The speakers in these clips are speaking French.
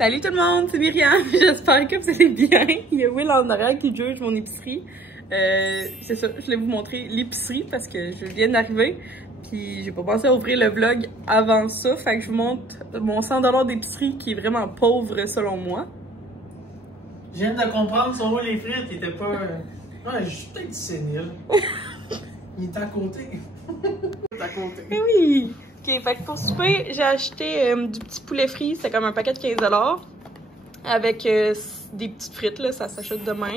Salut tout le monde, c'est Myriam, j'espère que vous allez bien. Il y a Will en arrière qui juge mon épicerie. C'est ça, je voulais vous montrer l'épicerie parce que je viens d'arriver. Puis j'ai pas pensé à ouvrir le vlog avant ça, fait que je vous montre mon 100$ d'épicerie qui est vraiment pauvre selon moi. Je viens de comprendre, son les frites, il était pas... Ouais, je suis peut-être sénile. Il est à côté. Il est à côté. Oui! Ok, fait que pour souper, j'ai acheté du petit poulet frit, c'était comme un paquet de 15$ avec des petites frites, là, ça s'achète de même.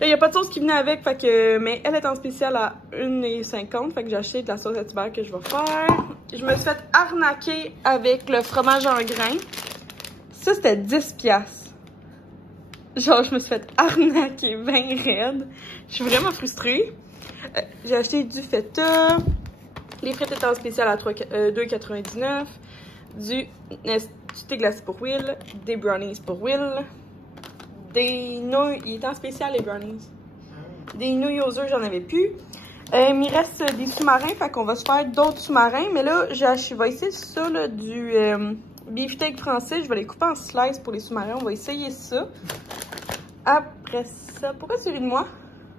Là, il n'y a pas de sauce qui venait avec, fait que, mais elle est en spécial à 1,50$, fait que j'ai acheté de la sauce à tubère que je vais faire. Je me suis fait arnaquer avec le fromage en grains. Ça, c'était 10$. Genre, je me suis fait arnaquer bien raide. Je suis vraiment frustrée. J'ai acheté du feta. Les frites étaient en spécial à 2,99$. Du thé glacé pour Will. Des brownies pour Will. Des nouilles. Il était en spécial, les brownies. Des nouilles aux œufs, j'en avais plus. Il me reste des sous-marins, fait qu'on va se faire d'autres sous-marins. Mais là, je vais essayer ça, là, du beefsteak français. Je vais les couper en slices pour les sous-marins. On va essayer ça. Après ça, pourquoi celui de moi?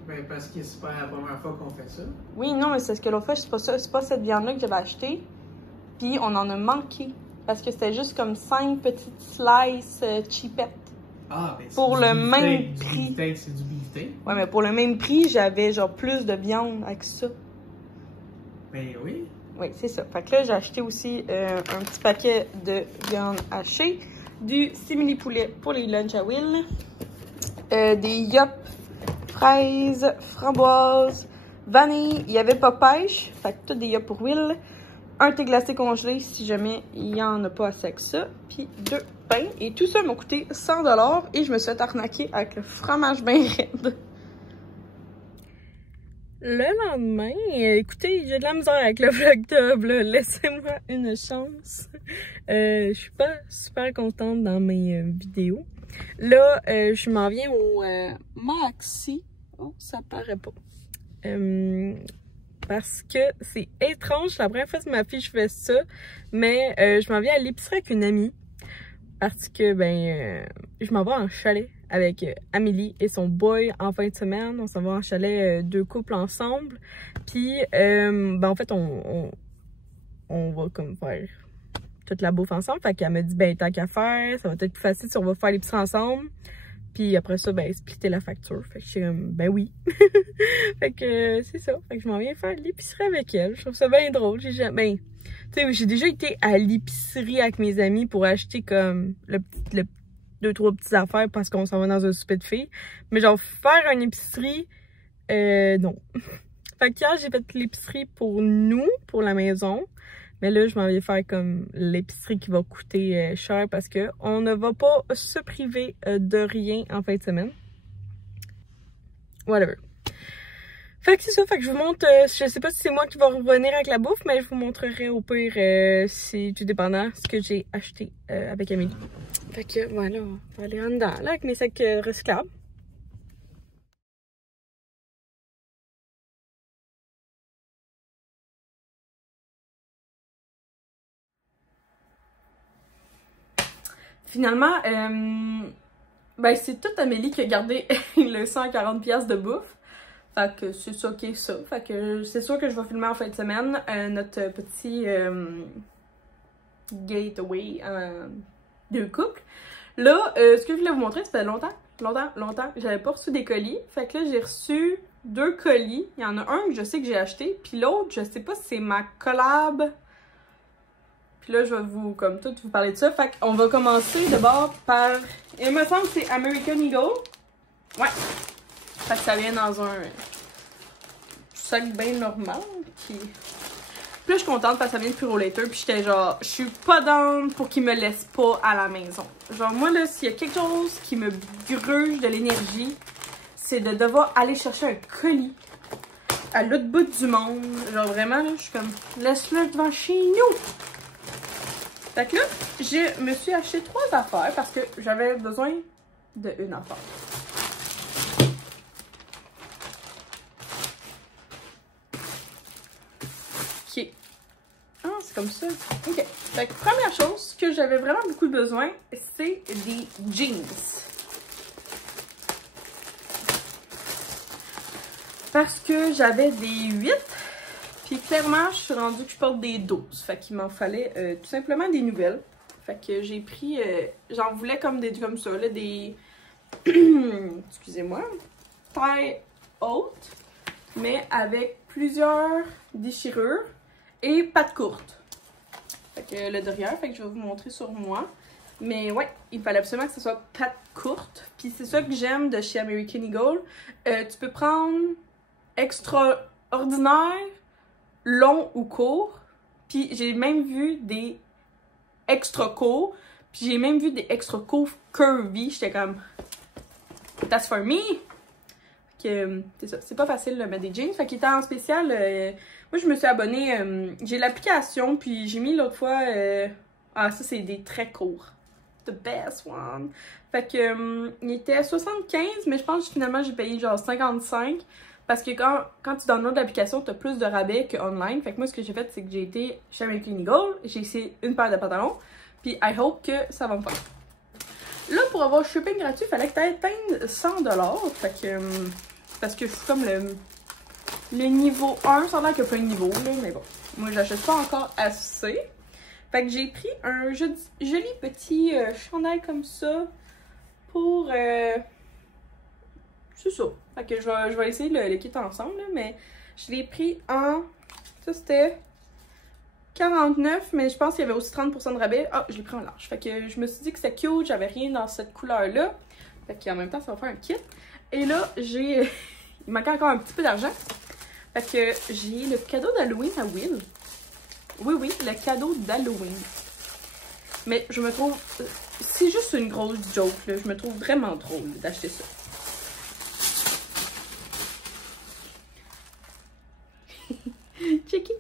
Ben, parce que c'est pas la première fois qu'on fait ça. Oui, non, mais c'est ce que l'autre fois, c'est pas ça. C'est pas cette viande-là que j'avais achetée. Puis on en a manqué. Parce que c'était juste comme 5 petites slices cheapettes. Ah, ben pour le même prix. C'est du beefsteak. Ouais, mais pour le même prix, j'avais genre plus de viande avec ça. Ben oui. Oui, c'est ça. Fait que là, j'ai acheté aussi un petit paquet de viande hachée. Du simili-poulet pour les lunchs à Will. Des yop, fraises, framboises, vanille. Il y avait pas pêche. Fait que tout des yop pour Will. Un thé glacé congelé si jamais il n'y en a pas assez que ça. Puis 2 pains. Et tout ça m'a coûté 100$ et je me suis fait arnaquer avec le fromage bien raide. Le lendemain, écoutez, j'ai de la misère avec le vlogtob, là. Laissez-moi une chance. Je suis pas super contente dans mes vidéos. Là, je m'en viens au Maxi. Oh, ça paraît pas. Parce que c'est étrange, c'est la première fois que ma fille je fais ça, mais je m'en viens à l'épicerie avec une amie parce que je m'en vais en chalet avec Amélie et son boy en fin de semaine. On s'en va en chalet 2 couples ensemble, puis en fait on va comme faire toute la bouffe ensemble. Fait qu'elle m'a dit tant qu'à faire, ça va être plus facile si on va faire l'épicerie ensemble. Puis après ça, splitter la facture. Fait que je suis comme, oui. Fait que c'est ça. Fait que je m'en viens faire l'épicerie avec elle. Je trouve ça bien drôle. Tu sais, j'ai déjà été à l'épicerie avec mes amis pour acheter comme le 2-3 petites affaires parce qu'on s'en va dans un souper de filles. Mais genre, faire une épicerie, non. Fait que hier, j'ai fait l'épicerie pour nous, pour la maison. Mais là, je m'en vais faire comme l'épicerie qui va coûter cher parce que on ne va pas se priver de rien en fin de semaine. Whatever. Fait que c'est ça, fait que je vous montre, je sais pas si c'est moi qui va revenir avec la bouffe, mais je vous montrerai au pire, si tout dépendant, ce que j'ai acheté avec Amélie. Fait que voilà, on va aller en dedans là avec mes sacs recyclables. Finalement, c'est toute Amélie qui a gardé le 140$ de bouffe. Fait que c'est ça qui est ça. Fait que c'est sûr que je vais filmer en fin de semaine notre petit gateway de couple. Là, ce que je voulais vous montrer, c'était longtemps que j'avais pas reçu des colis. Fait que là, j'ai reçu 2 colis. Il y en a un que je sais que j'ai acheté, puis l'autre, je sais pas si c'est ma collab. Puis là, je vais vous parler de ça. Fait qu'on va commencer d'abord par... Il me semble que c'est American Eagle. Ouais. Fait que ça vient dans un sac bien normal. Puis là, je suis contente parce que ça vient de Puro Later. Puis j'étais genre, je suis pas down pour qu'ils me laissent pas à la maison. Genre, moi, là, s'il y a quelque chose qui me gruge de l'énergie, c'est de devoir aller chercher un colis à l'autre bout du monde. Genre, vraiment, là, je suis comme, laisse-le devant chez nous. Fait que là, je me suis acheté 3 affaires parce que j'avais besoin d'une affaire. Ok. Ah, c'est comme ça. Ok. Fait que première chose que j'avais vraiment beaucoup besoin, c'est des jeans. Parce que j'avais des 8, puis clairement, je suis rendue que je porte des 12. Fait qu'il m'en fallait tout simplement des nouvelles. Fait que j'ai pris, j'en voulais comme des comme ça, là, des, excusez-moi, taille haute, mais avec plusieurs déchirures et pattes courtes. Fait que le derrière, fait que je vais vous montrer sur moi. Mais ouais, il fallait absolument que ce soit pattes courtes. Puis c'est ça que j'aime de chez American Eagle. Tu peux prendre extraordinaire, long ou court. Puis j'ai même vu des extra courts. Puis j'ai même vu des extra courts curvy. J'étais comme, that's for me. Que c'est ça, c'est pas facile de mettre des jeans. Fait qu'il était en spécial. Moi, je me suis abonnée. J'ai l'application, puis j'ai mis l'autre fois. Ah, ça, c'est des très courts. The best one. Fait que il était 75, mais je pense que finalement j'ai payé genre 55. Parce que quand tu downloads l'application, tu as plus de rabais qu'online. Fait que moi, ce que j'ai fait, c'est que j'ai été chez American Eagle, j'ai essayé une paire de pantalons, puis I hope que ça va me faire. Là, pour avoir shipping gratuit, il fallait que tu atteignes 100$. Fait que, parce que je suis comme le niveau 1, ça a l'air qu'il n'y a pas de niveau, là, mais bon. Moi, j'achète pas encore assez. Fait que j'ai pris un joli petit chandail comme ça pour... c'est ça. Fait que je vais essayer de le kit ensemble, là, mais je l'ai pris en... Ça, c'était 49, mais je pense qu'il y avait aussi 30% de rabais. Ah, je l'ai pris en large. Fait que je me suis dit que c'était cute, j'avais rien dans cette couleur-là. Fait qu'en même temps, ça va faire un kit. Et là, j'ai... Il manquait encore un petit peu d'argent. Fait que j'ai le cadeau d'Halloween à Will. Oui, oui, le cadeau d'Halloween. Mais je me trouve... C'est juste une grosse joke, là. Je me trouve vraiment drôle d'acheter ça. Checky.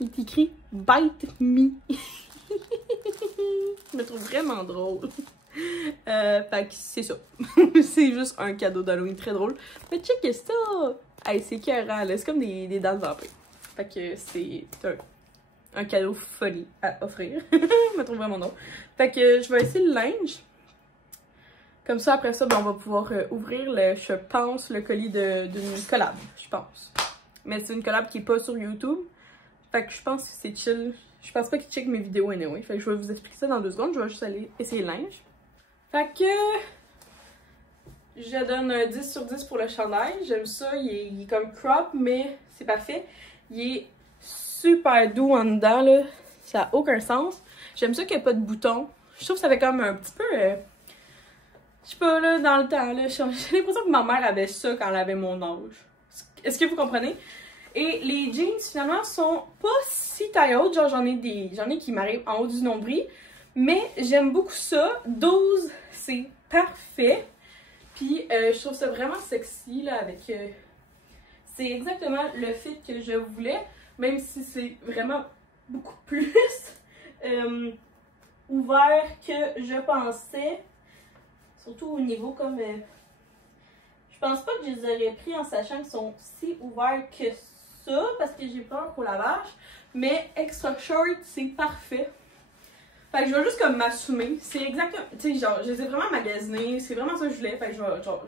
Il est écrit « Bite me ». Je me trouve vraiment drôle. Fait que c'est ça. C'est juste un cadeau d'Halloween très drôle. Mais check ça! Hey, c'est écœurant, là. C'est comme des dents de vampire. Fait que c'est un cadeau funny à offrir. Je me trouve vraiment drôle. Fait que je vais essayer le linge. Comme ça, après ça, ben, on va pouvoir ouvrir, je pense, le colis d'une collab, je pense. Mais c'est une collab qui est pas sur YouTube. Fait que je pense que c'est chill. Je pense pas qu'il check mes vidéos anyway. Fait que je vais vous expliquer ça dans 2 secondes. Je vais juste aller essayer le linge. Fait que je donne un 10 sur 10 pour le chandail. J'aime ça. Il est comme crop, mais c'est parfait. Il est super doux en dedans, là. Ça n'a aucun sens. J'aime ça qu'il n'y a pas de boutons. Je trouve que ça fait comme un petit peu... je sais pas, là, dans le temps, là. J'ai l'impression que ma mère avait ça quand elle avait mon âge. Est-ce que vous comprenez? Et les jeans, finalement, sont pas si taille haute. Genre, j'en ai qui m'arrivent en haut du nombril. Mais j'aime beaucoup ça. 12, c'est parfait. Puis, je trouve ça vraiment sexy, là, avec... c'est exactement le fit que je voulais. Même si c'est vraiment beaucoup plus ouvert que je pensais. Surtout au niveau comme... je pense pas que je les aurais pris en sachant qu'ils sont si ouverts que ça, parce que j'ai peur pour la vache. Mais extra short, c'est parfait. Fait que je vais juste comme m'assumer. C'est exactement... Tu sais, genre, je les ai vraiment magasinés. C'est vraiment ça que je voulais. Fait que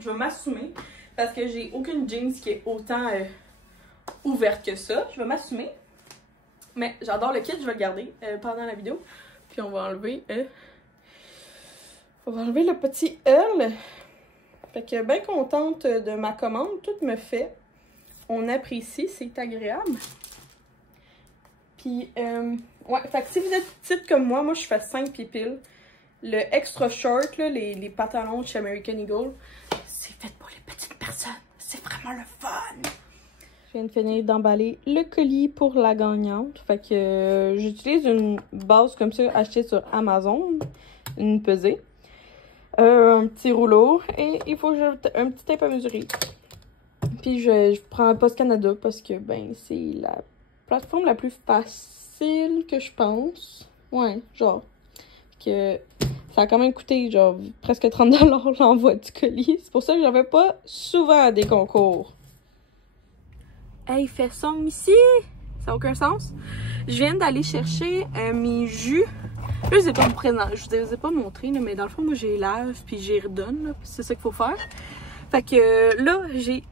je vais m'assumer. Parce que j'ai aucune jeans qui est autant ouverte que ça. Je vais m'assumer. Mais j'adore le kit. Je vais le garder pendant la vidéo. Puis on va enlever... on va enlever le petit L. Fait que bien contente de ma commande. Tout me fait. On apprécie. C'est agréable. Puis, ouais. Fait que si vous êtes petite comme moi je fais 5 pieds pile. Le extra short, là, les pantalons de chez American Eagle, c'est fait pour les petites personnes. C'est vraiment le fun. Je viens de finir d'emballer le colis pour la gagnante. Fait que j'utilise une base comme ça achetée sur Amazon. Une pesée. Un petit rouleau. Et il faut que j'ajoute un petit tape à mesurer. Puis je prends Post Canada parce que ben c'est la plateforme la plus facile que je pense. Ouais, genre. Que ça a quand même coûté genre presque 30$ l'envoi du colis. C'est pour ça que j'en fais pas souvent à des concours. Hey, il fait sombre ici! Ça n'a aucun sens. Je viens d'aller chercher mes jus. Là, je vous les ai pas montré, là, mais dans le fond, moi, j'ai lave puis j'y redonne. C'est ça qu'il faut faire. Fait que là, j'ai...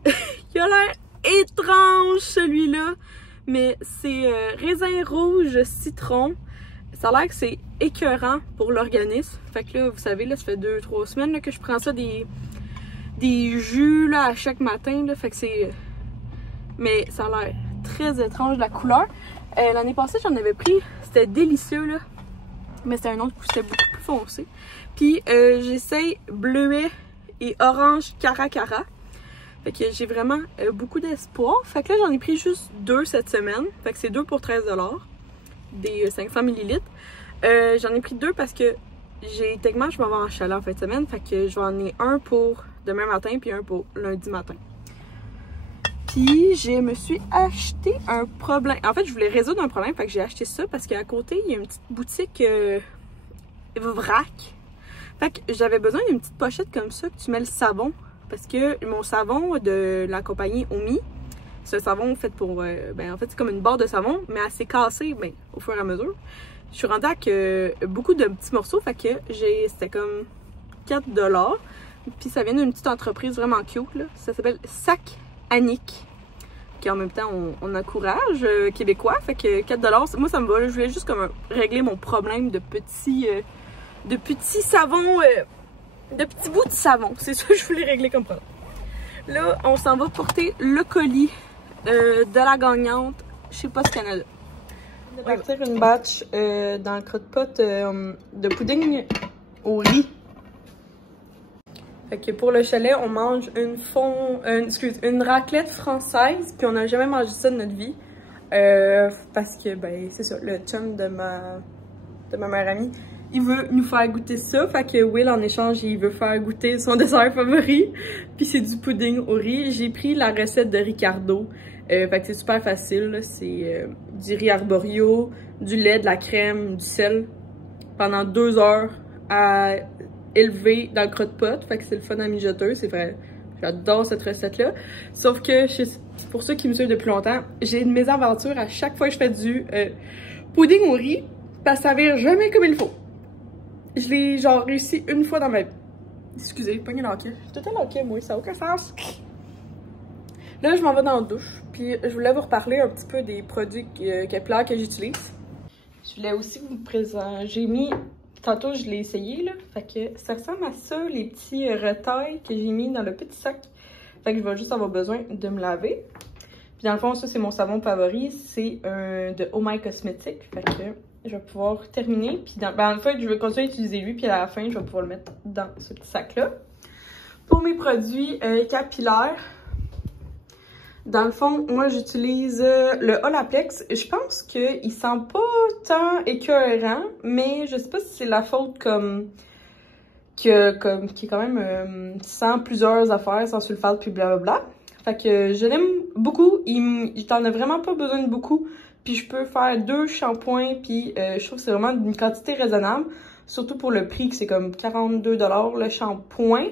Il a l'air étrange, celui-là. Mais c'est raisin rouge citron. Ça a l'air que c'est écœurant pour l'organisme. Fait que là, vous savez, là, ça fait 2-3 semaines là, que je prends ça des jus là, à chaque matin. Là, fait que c'est... Mais ça a l'air très étrange, la couleur. L'année passée, j'en avais pris. C'était délicieux, là. Mais c'était un autre coup, c'était beaucoup plus foncé. Puis j'essaye bleuet et orange caracara. Fait que j'ai vraiment beaucoup d'espoir. Fait que là, j'en ai pris juste 2 cette semaine. Fait que c'est 2 pour 13 $. Des 500 ml. J'en ai pris 2 parce que techniquement, je m'en vais en chalet en fin de semaine. Fait que j'en ai un pour demain matin puis un pour lundi matin. Puis je me suis acheté un problème. En fait, je voulais résoudre un problème. Fait que j'ai acheté ça parce qu'à côté, il y a une petite boutique vrac. Fait que j'avais besoin d'une petite pochette comme ça que tu mets le savon. Parce que mon savon de la compagnie Omi, c'est un savon fait pour... en fait, c'est comme une barre de savon, mais elle s'est cassée au fur et à mesure. Je suis rendue avec beaucoup de petits morceaux, fait que c'était comme 4 $. Puis ça vient d'une petite entreprise vraiment cute, là. Ça s'appelle Sac Annick. Qui en même temps, on encourage québécois, fait que 4 $, moi ça me va. Je voulais juste comme régler mon problème de petits savons... de petits bouts de savon, c'est ça que je voulais régler comme problème. Là, on s'en va porter le colis de la gagnante chez Post Canada. On va partir une batch dans le croque-pot de pudding au riz. Fait que pour le chalet, on mange une raclette française, puis on n'a jamais mangé ça de notre vie. Parce que, c'est ça, le chum de ma meilleure amie, il veut nous faire goûter ça, fait que Will, en échange, il veut faire goûter son dessert favori, puis c'est du pudding au riz. J'ai pris la recette de Ricardo, fait que c'est super facile, c'est du riz arborio, du lait, de la crème, du sel, pendant 2 heures à élever dans le croque-pot, fait que c'est le fun à mijoter, c'est vrai, j'adore cette recette-là. Sauf que, pour ceux qui me suivent depuis longtemps, j'ai une mésaventure à chaque fois que je fais du pudding au riz, parce que ça vire jamais comme il faut. Je l'ai genre réussi une fois dans ma vie. Excusez, pas une loquet. Je suis tout un loquet, moi, ça n'a aucun sens. Là, je m'en vais dans la douche. Puis, je voulais vous reparler un petit peu des produits capillaires que j'utilise. Je voulais aussi vous présenter. J'ai mis. Tantôt, je l'ai essayé, là. Fait que ça ressemble à ça, les petits retails que j'ai mis dans le petit sac. Fait que je vais juste avoir besoin de me laver. Puis, dans le fond, ça, c'est mon savon favori. C'est de Oh My Cosmetics. Fait que je vais pouvoir terminer. Puis, en fait, je vais continuer à utiliser lui. Puis, à la fin, je vais pouvoir le mettre dans ce petit sac-là. Pour mes produits capillaires, dans le fond, moi, j'utilise le Olaplex. Je pense qu'il sent pas tant écœurant, mais je sais pas si c'est la faute qui est quand même sans plusieurs affaires, sans sulfate, puis blablabla. Fait que je l'aime beaucoup. T'en as vraiment pas besoin de beaucoup. Puis je peux faire 2 shampoings, puis je trouve que c'est vraiment d'une quantité raisonnable. Surtout pour le prix, que c'est comme 42 $ le shampoing.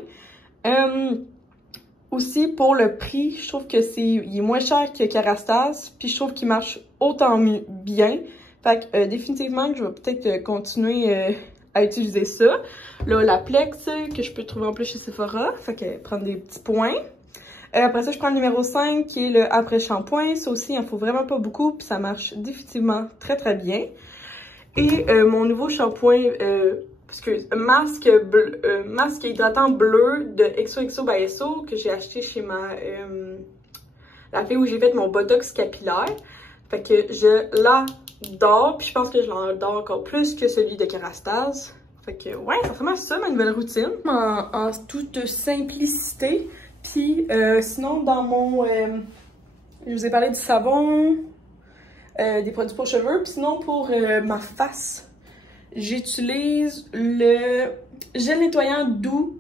Aussi, pour le prix, je trouve que il est moins cher que Kerastase, puis je trouve qu'il marche autant bien. Fait que définitivement, je vais peut-être continuer à utiliser ça. Là, la Plex, que je peux trouver en plus chez Sephora. Fait que prendre des petits points. Après ça, je prends le numéro 5, qui est le après-shampoing. Ça aussi, il en faut vraiment pas beaucoup, puis ça marche définitivement très très bien. Et mon nouveau shampoing... masque hydratant bleu de XOXO by Esso que j'ai acheté chez la fille où j'ai fait mon botox capillaire. Fait que je l'adore, puis je pense que je l'adore encore plus que celui de Kerastase. Fait que ouais, ça ressemble à ça ma nouvelle routine. En toute simplicité. Puis sinon dans mon... je vous ai parlé du savon, des produits pour cheveux, puis sinon pour ma face. J'utilise le gel nettoyant doux,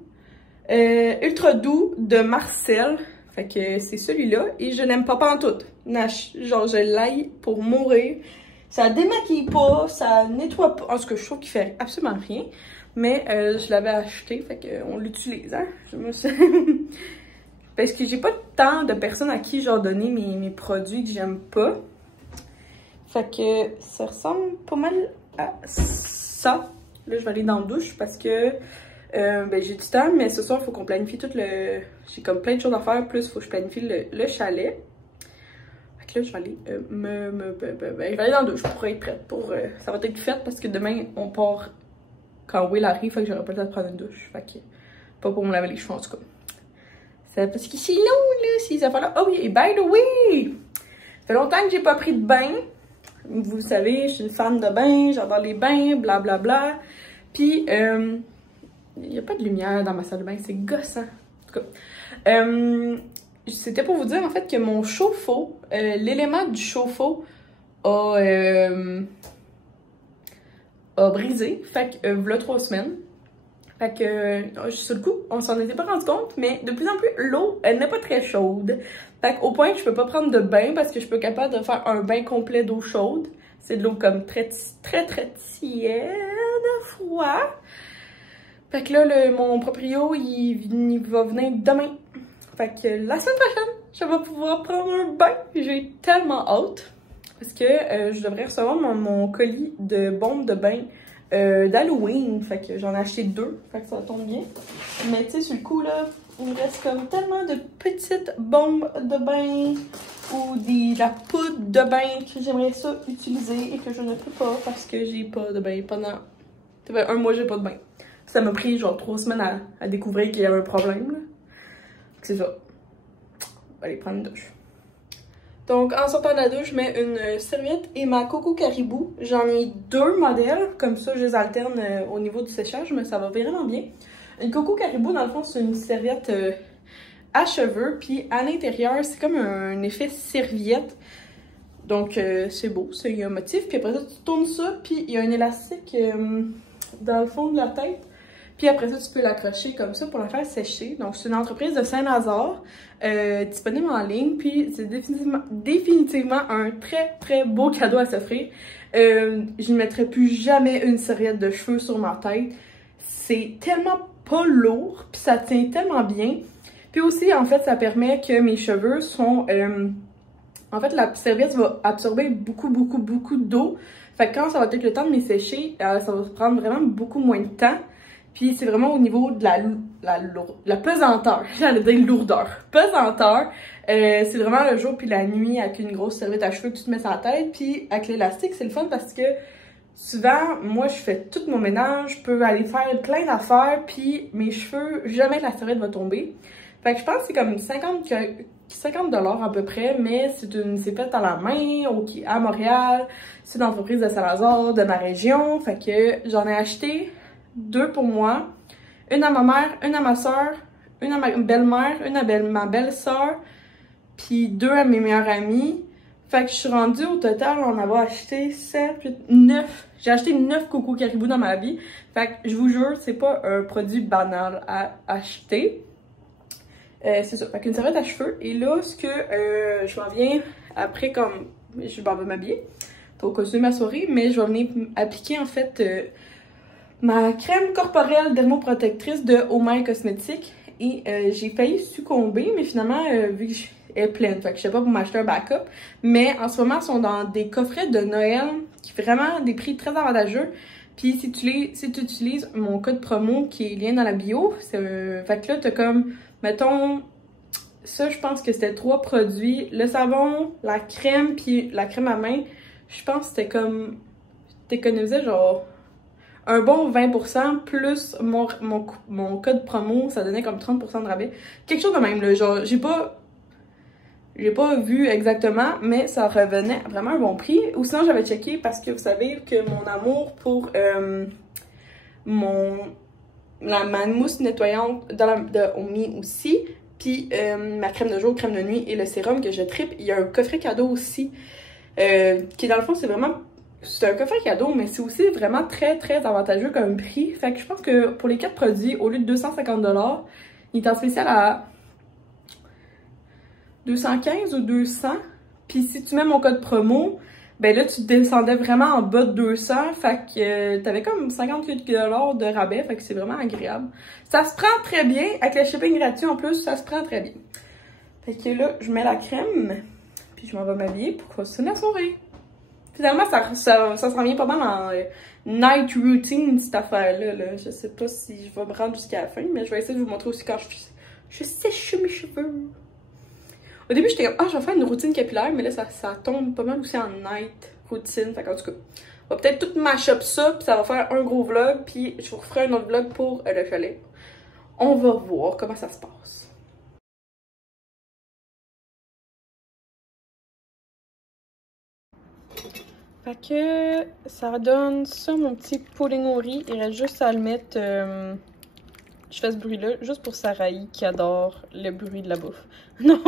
ultra doux de Marcel. Fait que c'est celui-là. Et je n'aime pas pantoute. Genre, je l'aille pour mourir. Ça démaquille pas, ça nettoie pas. En tout cas, je trouve qu'il fait absolument rien. Mais je l'avais acheté, fait qu'on l'utilise, hein. Parce que j'ai pas tant de personnes à qui genre donner mes produits que j'aime pas. Fait que ça ressemble pas mal à ça. Là, je vais aller dans la douche parce que ben, j'ai du temps, mais ce soir, il faut qu'on planifie tout le... J'ai comme plein de choses à faire, plus il faut que je planifie le chalet. Fait que là, je vais aller je vais aller dans la douche pour être prête. Ça va être fait parce que demain, on part quand Will arrive, fait que j'aurai pas le temps de prendre une douche. Fait que pas pour me laver les cheveux en tout cas. C'est parce que c'est long, là, ces affaires-là. Oh oui, et by the way! Ça fait longtemps que j'ai pas pris de bain. Vous savez, je suis une fan de bain, j'adore les bains, blablabla. Bla, bla. Puis, il n'y a pas de lumière dans ma salle de bain, c'est gossant. En tout cas, c'était pour vous dire en fait que mon chauffe-eau, l'élément du chauffe-eau a brisé. Fait que, voilà 3 semaines. Fait que, sur le coup, on s'en était pas rendu compte, mais de plus en plus, l'eau, elle n'est pas très chaude. Fait qu'au point que je peux pas prendre de bain parce que je peux capable de faire un bain complet d'eau chaude. C'est de l'eau comme très tiède, froid. Fait que là, mon proprio, il va venir demain. Fait que la semaine prochaine, je vais pouvoir prendre un bain. J'ai tellement hâte. Parce que je devrais recevoir mon colis de bombes de bain d'Halloween. Fait que j'en ai acheté 2. Fait que ça tombe bien. Mais tu sais, sur le coup, là, il me reste comme tellement de petites bombes de bain ou de la poudre de bain que j'aimerais ça utiliser et que je ne peux pas parce que j'ai pas de bain pendant... Ça fait 1 mois j'ai pas de bain. Ça m'a pris genre 3 semaines à découvrir qu'il y avait un problème. C'est ça. On va aller prendre une douche. Donc en sortant de la douche, je mets une serviette et ma Coco Caribou. J'en ai 2 modèles, comme ça je les alterne au niveau du séchage, mais ça va vraiment bien. Une Coco Caribou, dans le fond, c'est une serviette à cheveux, puis à l'intérieur, c'est comme un effet serviette. Donc c'est beau, il y a un motif, puis après ça, tu tournes ça, puis il y a un élastique dans le fond de la tête. Puis après ça, tu peux l'accrocher comme ça pour la faire sécher. Donc, c'est une entreprise de Saint-Lazare, disponible en ligne. Puis, c'est définitivement un très beau cadeau à s'offrir. Je ne mettrai plus jamais une serviette de cheveux sur ma tête. C'est tellement pas lourd, puis ça tient tellement bien. Puis aussi, en fait, ça permet que mes cheveux sont... en fait, la serviette va absorber beaucoup d'eau. Fait que quand ça va être le temps de les sécher, ça va prendre vraiment beaucoup moins de temps. Puis c'est vraiment au niveau de la pesanteur, j'allais dire lourdeur. Pesanteur, c'est vraiment le jour puis la nuit avec une grosse serviette à cheveux que tu te mets sur la tête. Puis avec l'élastique, c'est le fun parce que souvent, moi je fais tout mon ménage, je peux aller faire plein d'affaires, puis mes cheveux, jamais la serviette va tomber. Fait que je pense que c'est comme 50 $, à peu près, mais c'est fait à la main, à Montréal. C'est une entreprise de Saint-Lazare, de ma région. Fait que j'en ai acheté 2 pour moi, une à ma mère, une à ma soeur, une à ma belle-mère, une à ma belle-soeur, puis 2 à mes meilleures amies. Fait que je suis rendue au total, on avait acheté 7, 8, 9. J'ai acheté 9 Coco Caribou dans ma vie. Fait que je vous jure, c'est pas un produit banal à acheter. C'est ça, fait qu'une serviette à cheveux. Et là, ce que je m'en viens après, comme je vais m'habiller pour continuer ma soirée, mais je vais venir appliquer en fait ma crème corporelle dermoprotectrice de Oh My Cosmetics. Et j'ai failli succomber, mais finalement, vu que elle est pleine, fait que je sais pas pour m'acheter un backup. Mais en ce moment, ils sont dans des coffrets de Noël qui sont vraiment des prix très avantageux. Puis si tu utilises mon code promo qui est lien dans la bio, fait que là, t'as comme, mettons, ça, je pense que c'était 3 produits. Le savon, la crème, puis la crème à main. Je pense que c'était comme, t'économisais genre un bon 20% plus mon code promo, ça donnait comme 30% de rabais. Quelque chose de même, là, genre, j'ai pas vu exactement, mais ça revenait vraiment un bon prix. Ou sinon, j'avais checké parce que vous savez que mon amour pour ma mousse nettoyante de Omi aussi, puis ma crème de jour, crème de nuit et le sérum que je trippe, il y a un coffret cadeau aussi, qui dans le fond, c'est un coffret cadeau, mais c'est aussi vraiment très avantageux comme prix. Fait que je pense que pour les 4 produits, au lieu de 250 $, il est en spécial à 215 ou 200. Puis si tu mets mon code promo, ben là, tu descendais vraiment en bas de 200. Fait que t'avais comme 58 $ de rabais. Fait que c'est vraiment agréable. Ça se prend très bien. Avec le shipping gratuit en plus, ça se prend très bien. Fait que là, je mets la crème. Puis je m'en vais m'habiller pour continuer la soirée. Finalement, ça s'en vient pas mal en night routine, cette affaire-là. Là. Je sais pas si je vais me rendre jusqu'à la fin, mais je vais essayer de vous montrer aussi quand je sèche mes cheveux. Au début, j'étais comme, ah, je vais faire une routine capillaire, mais là, ça tombe pas mal aussi en night routine. Fait qu'en tout cas, on va peut-être tout mash up ça, puis ça va faire un gros vlog, puis je vous referai un autre vlog pour le chalet. On va voir comment ça se passe. Fait que ça donne ça, mon petit pudding au riz. Il reste juste à le mettre. Je fais ce bruit-là juste pour Sarahi qui adore le bruit de la bouffe. Non,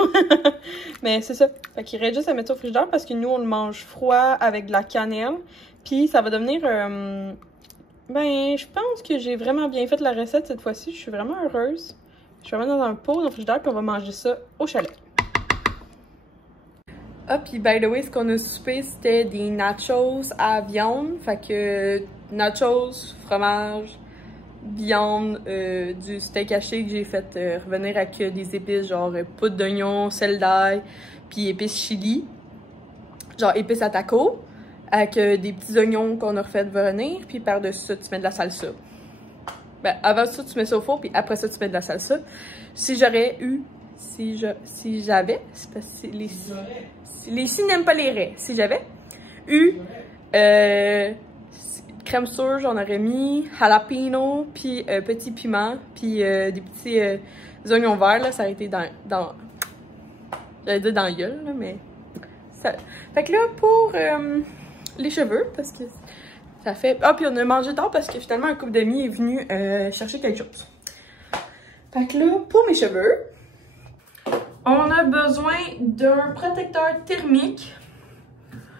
mais c'est ça. Fait qu'il reste juste à mettre ça au frigidaire parce que nous on le mange froid avec de la cannelle. Puis ça va devenir. Ben, je pense que j'ai vraiment bien fait la recette cette fois-ci. Je suis vraiment heureuse. Je suis vraiment dans un pot dans le frigidaire puis on va manger ça au chalet. Ah, puis by the way, ce qu'on a soupé, c'était des nachos à viande. Fait que nachos, fromage, viande, du steak haché que j'ai fait revenir avec des épices, genre poudre d'oignon, sel d'ail, puis épices chili, genre épices à taco, avec des petits oignons qu'on a refait revenir, puis par-dessus ça, tu mets de la salsa. Ben, avant ça, tu mets ça au four, puis après ça, tu mets de la salsa. Si j'aurais eu, si j'avais, c'est parce que les si n'aiment pas les raies. Si j'avais eu crème sûre, j'en aurais mis jalapeno, puis petit piment, puis des petits oignons verts, là, ça aurait été dans j'allais dire dans la gueule, là, mais ça... Fait que là, pour les cheveux, parce que ça fait... Ah, puis on a mangé tard parce que finalement, un couple d'amis est venu chercher quelque chose. Fait que là, pour mes cheveux, on a besoin d'un protecteur thermique.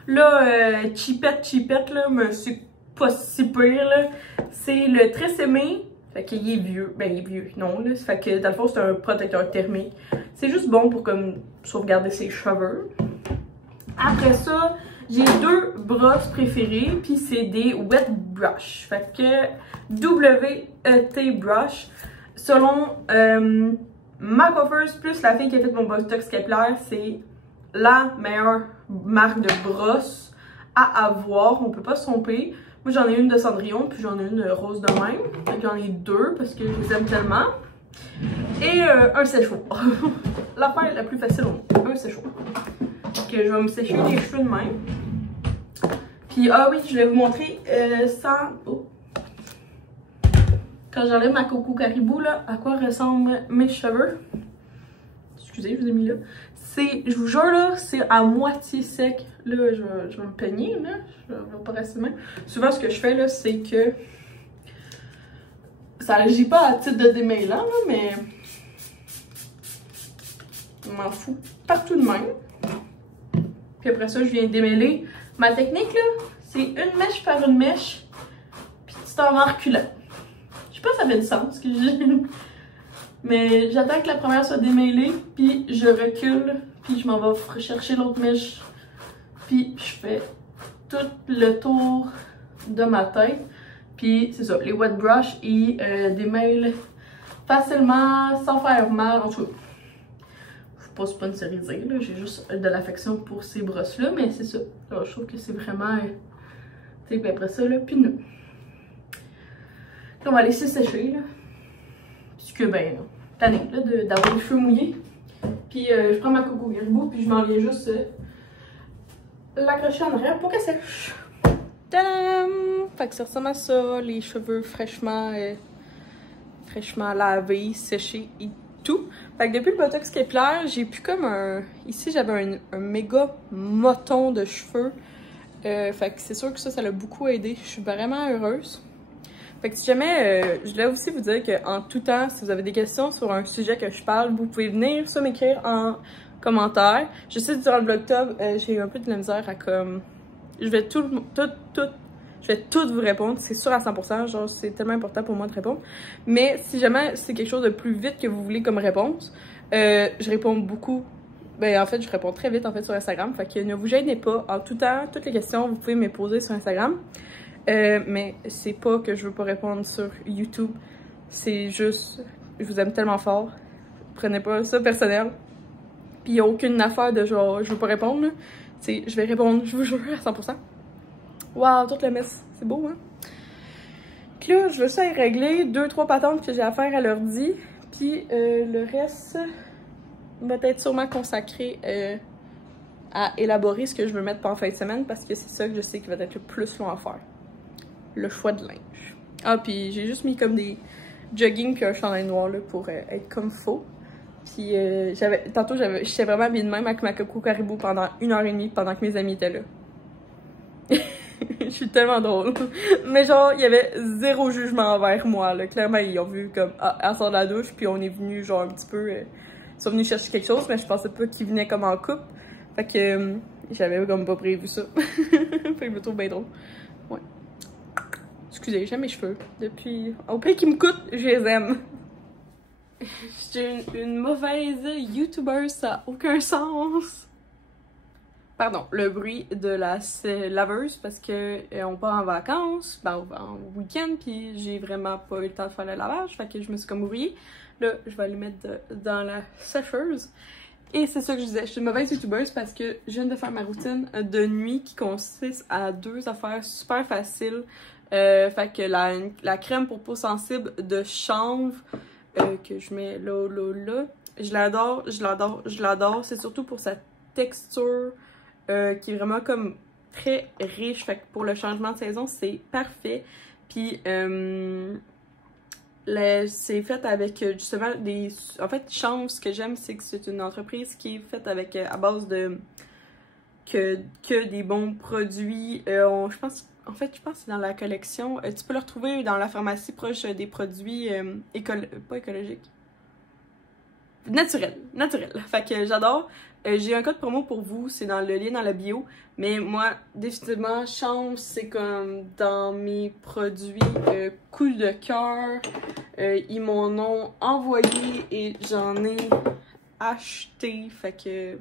Là, cheapette, là, mais c'est pas si pire, là. C'est le Tresemmé. Fait qu'il est vieux. Ben, il est vieux, non, là. Fait que, dans le fond, c'est un protecteur thermique. C'est juste bon pour, comme, sauvegarder ses cheveux. Après ça, j'ai deux brosses préférées, puis c'est des wet brush. Fait que, WET brush. Selon... ma coiffeuse plus la fille qui a fait mon botox capillaire, c'est la meilleure marque de brosse à avoir. On peut pas se tromper. Moi j'en ai une de Cendrillon puis j'en ai une rose de même. Donc j'en ai deux parce que je les aime tellement. Et un sèche-cheveux. L'affaire la plus facile au monde, un sèche-cheveux. Que je vais me sécher les cheveux de même. Puis ah oui, je vais vous montrer sans... Oh. Quand j'enlève ma coco caribou, là, à quoi ressemblent mes cheveux. Excusez, je vous ai mis là. C'est, je vous jure, là, c'est à moitié sec. Là, je vais me peigner, là. Je vais pas rester même. Souvent, ce que je fais, là, c'est que... Ça agit pas à titre de démêlant, là, mais... Je m'en fous partout de même. Puis après ça, je viens démêler. Ma technique, là, c'est une mèche par une mèche. Puis tu t'en vas en reculant. Je sais pas si ça fait du sens ce que j'ai. Mais j'attends que la première soit démêlée, puis je recule, puis je m'en vais chercher l'autre mèche. Puis je fais tout le tour de ma tête. Puis c'est ça, les wet brush, ils démêlent facilement, sans faire mal. En tout cas, je suis pas sponsorisée, là, j'ai juste de l'affection pour ces brosses-là, mais c'est ça. Alors, je trouve que c'est vraiment... tu sais, puis après ça, là, puis nous. Là, on va laisser sécher, là. Puisque, ben, tanné, là, d'avoir les cheveux mouillés. Puis, je prends ma coco caribou, puis je m'en viens juste l'accrocher en arrière pour qu'elle sèche. Tadam! Fait que ça ressemble à ça, les cheveux fraîchement lavés, séchés et tout. Fait que depuis le botox capillaire, j'ai plus comme un... Ici, j'avais un méga moton de cheveux. Fait que c'est sûr que ça l'a beaucoup aidé. Je suis vraiment heureuse. Fait que si jamais, je voulais aussi vous dire qu'en tout temps, si vous avez des questions sur un sujet que je parle, vous pouvez venir ça m'écrire en commentaire. Je sais que durant le vlogtober, j'ai eu un peu de la misère à comme... Je vais tout vous répondre, c'est sûr à 100%, genre c'est tellement important pour moi de répondre. Mais si jamais c'est quelque chose de plus vite que vous voulez comme réponse, je réponds beaucoup. Ben en fait, je réponds très vite en fait sur Instagram. Fait que ne vous gênez pas, en tout temps, toutes les questions, vous pouvez me les poser sur Instagram. Mais c'est pas que je veux pas répondre sur YouTube, c'est juste, je vous aime tellement fort, prenez pas ça personnel, puis y a aucune affaire de genre, je veux pas répondre, tu sais, je vais répondre, je vous jure, à 100%. Wow, toute la messe. C'est beau, hein? Puis là, je vais juste aller régler 2-3 patentes que j'ai à faire à l'ordi. Puis le reste va être sûrement consacré à élaborer ce que je veux mettre pour en fin de semaine parce que c'est ça que je sais qui va être le plus long à faire. Le choix de linge. Ah, puis j'ai juste mis comme des jogging puis un chandail noir là, pour être comme faux. Puis tantôt j'étais vraiment bien de même avec ma Coco Caribou pendant 1h30 pendant que mes amis étaient là. Je suis tellement drôle. Mais genre, il y avait zéro jugement envers moi, là. Clairement, ils ont vu comme, ah, elle sort de la douche, puis on est venu genre un petit peu... ils sont venus chercher quelque chose, mais je pensais pas qu'ils venaient comme en couple. Fait que j'avais comme pas prévu ça. Fait que je me trouve bien drôle. Ouais. Excusez, j'aime mes cheveux. Depuis... Au prix qu'ils me coûtent, je les aime. J'ai une mauvaise YouTuber, ça n'a aucun sens. Pardon, le bruit de la laveuse parce que on part en vacances, ben, en week-end, puis j'ai vraiment pas eu le temps de faire le lavage, fait que je me suis comme oubliée. Là, je vais aller mettre dans la sécheuse. Et c'est ça que je disais, je suis une mauvaise youtubeuse parce que je viens de faire ma routine de nuit qui consiste à 2 affaires super faciles. Fait que la crème pour peau sensible de chanvre que je mets là, je l'adore, je l'adore, je l'adore. C'est surtout pour sa texture qui est vraiment comme très riche. Fait que pour le changement de saison, c'est parfait. Puis c'est fait avec justement des... En fait, Chanvre, ce que j'aime, c'est que c'est une entreprise qui est faite avec à base de... que des bons produits. Je pense que c'est dans la collection. Tu peux le retrouver dans la pharmacie proche des produits pas écologiques. Naturel. Fait que j'adore. J'ai un code promo pour vous, c'est dans le lien dans la bio. Mais moi, définitivement, Chanvre, c'est comme dans mes produits coup de cœur. Ils m'en ont envoyé et j'en ai acheté. Fait que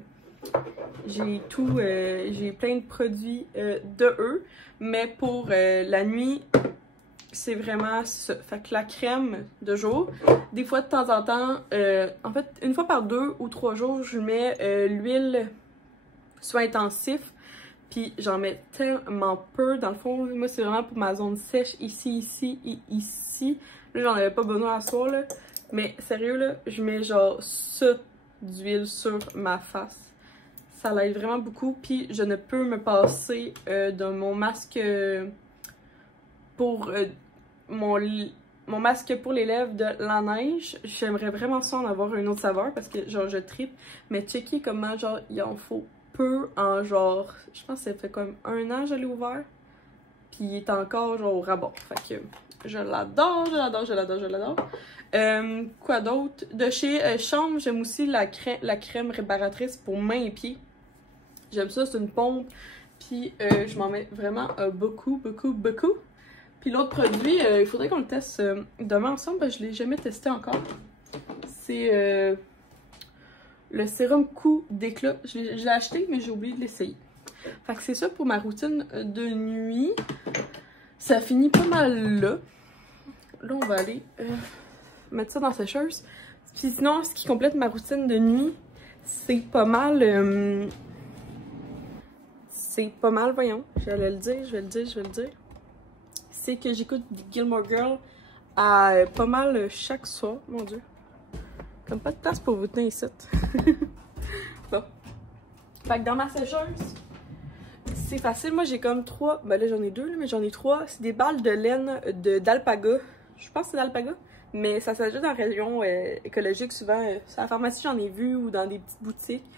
j'ai tout, j'ai plein de produits de eux. Mais pour la nuit, c'est vraiment ça. Fait que la crème de jour, des fois de temps en temps, en fait, une fois par 2 ou 3 jours, je mets l'huile soin intensif. Puis j'en mets tellement peu. Dans le fond, moi, c'est vraiment pour ma zone sèche, ici et ici. Là, j'en avais pas besoin à soir, là. Mais sérieux, là, je mets genre ça d'huile sur ma face. Ça l'aide vraiment beaucoup. Puis je ne peux me passer de mon masque pour mon masque pour les lèvres de la neige. J'aimerais vraiment ça en avoir une autre saveur parce que genre je trippe. Mais checker comment genre il en faut peu en genre, je pense que ça fait comme 1 an que je l'ai ouvert. Puis il est encore genre au rabord. Fait que je l'adore. Quoi d'autre? De chez Chanvre, j'aime aussi la crème réparatrice pour mains et pieds. J'aime ça, c'est une pompe. Puis je m'en mets vraiment beaucoup. Puis l'autre produit, il faudrait qu'on le teste demain ensemble parce que je l'ai jamais testé encore. C'est le sérum coup d'éclat. Je l'ai acheté, mais j'ai oublié de l'essayer. Fait que c'est ça pour ma routine de nuit. Ça finit pas mal là. Là, on va aller mettre ça dans la sécheuse. Puis sinon, ce qui complète ma routine de nuit, c'est pas mal... voyons, je vais le dire. C'est que j'écoute Gilmore Girls à pas mal chaque soir. Mon Dieu. Comme pas de place pour vous tenir ici. Bon. Fait que dans ma sécheuse, c'est facile. Moi, j'ai comme 3... Ben là, j'en ai 2, là, mais j'en ai 3. C'est des balles de laine d'alpaga. Je pense que c'est d'alpaga. Mais ça s'ajoute dans la région écologique. Souvent, à la pharmacie, j'en ai vu. Ou dans des petites boutiques.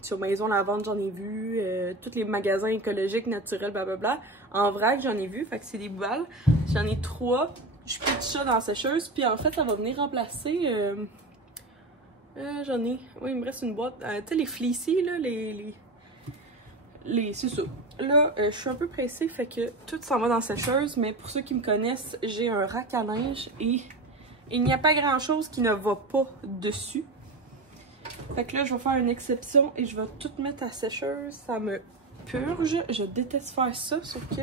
Sur Maison La Vente, j'en ai vu. Tous les magasins écologiques, naturels, blablabla. En vrac, j'en ai vu. Fait que c'est des balles. J'en ai 3. Je pitche ça dans la sécheuse. Puis en fait, ça va venir remplacer... j'en ai... Oui, il me reste une boîte. Tu sais, les fleecy, là, c'est ça. Là, je suis un peu pressée, fait que tout s'en va dans la sécheuse. Mais pour ceux qui me connaissent, j'ai un rack à linge et il n'y a pas grand-chose qui ne va pas dessus. Fait que là, je vais faire une exception et je vais tout mettre à sécheuse. Ça me purge. Je déteste faire ça, sauf que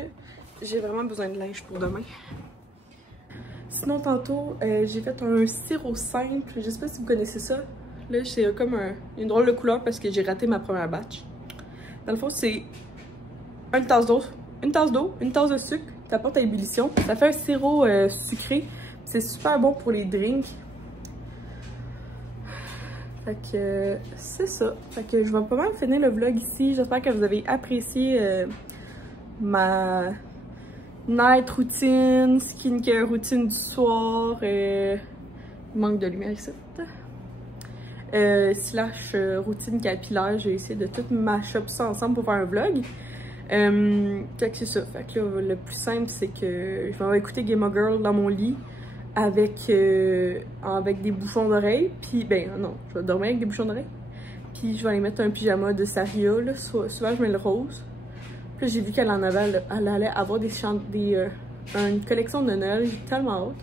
j'ai vraiment besoin de linge pour demain. Sinon, tantôt, j'ai fait un sirop simple. Je sais pas si vous connaissez ça. Là, c'est comme une drôle de couleur parce que j'ai raté ma première batch. Dans le fond, c'est une tasse d'eau, une tasse de sucre, t'apportes à ébullition. Ça fait un sirop sucré. C'est super bon pour les drinks. Fait que c'est ça. Fait que je vais pas mal finir le vlog ici. J'espère que vous avez apprécié ma night routine, skincare routine du soir. Manque de lumière ici. Slash routine capillaire. J'ai essayé de tout mashup ça ensemble pour faire un vlog. Fait que c'est ça. Fait que là, le plus simple, c'est que je vais écouter Game of Girl dans mon lit avec des bouchons d'oreilles. Puis, ben non, je vais dormir avec des bouchons d'oreilles. Puis je vais aller mettre un pyjama de Saria. Là. Souvent, je mets le rose. Puis j'ai vu qu'elle en avait, elle allait avoir une collection de Noël. J'ai tellement hâte.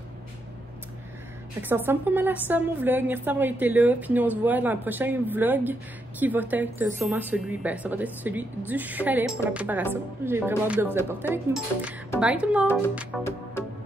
Fait que ça ressemble pas mal à ça, mon vlog. Merci d'avoir été là. Puis nous, on se voit dans le prochain vlog qui va être sûrement celui, ça va être celui du chalet pour la préparation. J'ai vraiment hâte de vous apporter avec nous. Bye tout le monde!